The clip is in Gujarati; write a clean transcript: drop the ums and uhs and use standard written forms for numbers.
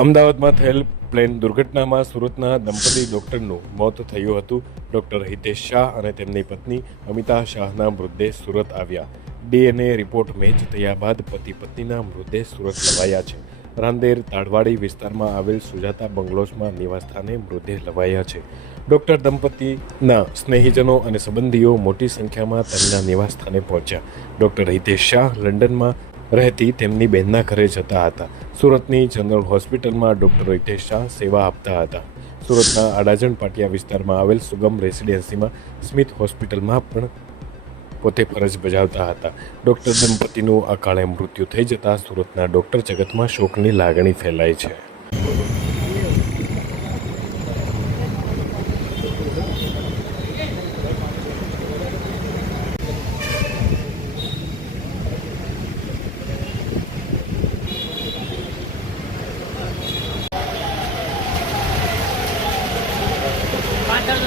અમદાવાદમાં થયેલ પ્લેન દુર્ઘટનામાં સુરતના દંપતી ડૉક્ટરનું મોત થયું હતું. ડૉક્ટર હિતેશ શાહ અને તેમની પત્ની અમિતા શાહના મૃતદેહ સુરત આવ્યા. DNA રિપોર્ટ મેચ થયા બાદ પતિ પત્નીના મૃતદેહ સુરત લવાયા છે. રાંદેર તાડવાડી વિસ્તારમાં આવેલ સુજાતા બંગલોઝમાં નિવાસસ્થાને મૃતદેહ લવાયા છે. ડૉક્ટર દંપતીના સ્નેહીજનો અને સંબંધીઓ મોટી સંખ્યામાં તેમના નિવાસસ્થાને પહોંચ્યા. ડૉક્ટર હિતેશ શાહ લંડનમાં રહેતી તેમની બહેનના ઘરે જતા હતા. સુરતની જનરલ હોસ્પિટલમાં ડૉક્ટર હિતેશ શાહ સેવા આપતા હતા. સુરતના આડાજણ પાટિયા વિસ્તારમાં આવેલ સુગમ રેસિડેન્સીમાં સ્મિથ હોસ્પિટલમાં પણ પોતે ફરજ બજાવતા હતા. ડૉક્ટર દંપતીનું અકાળે મૃત્યુ થઈ જતાં સુરતના ડૉક્ટર જગતમાં શોકની લાગણી ફેલાઈ છે. પાછળ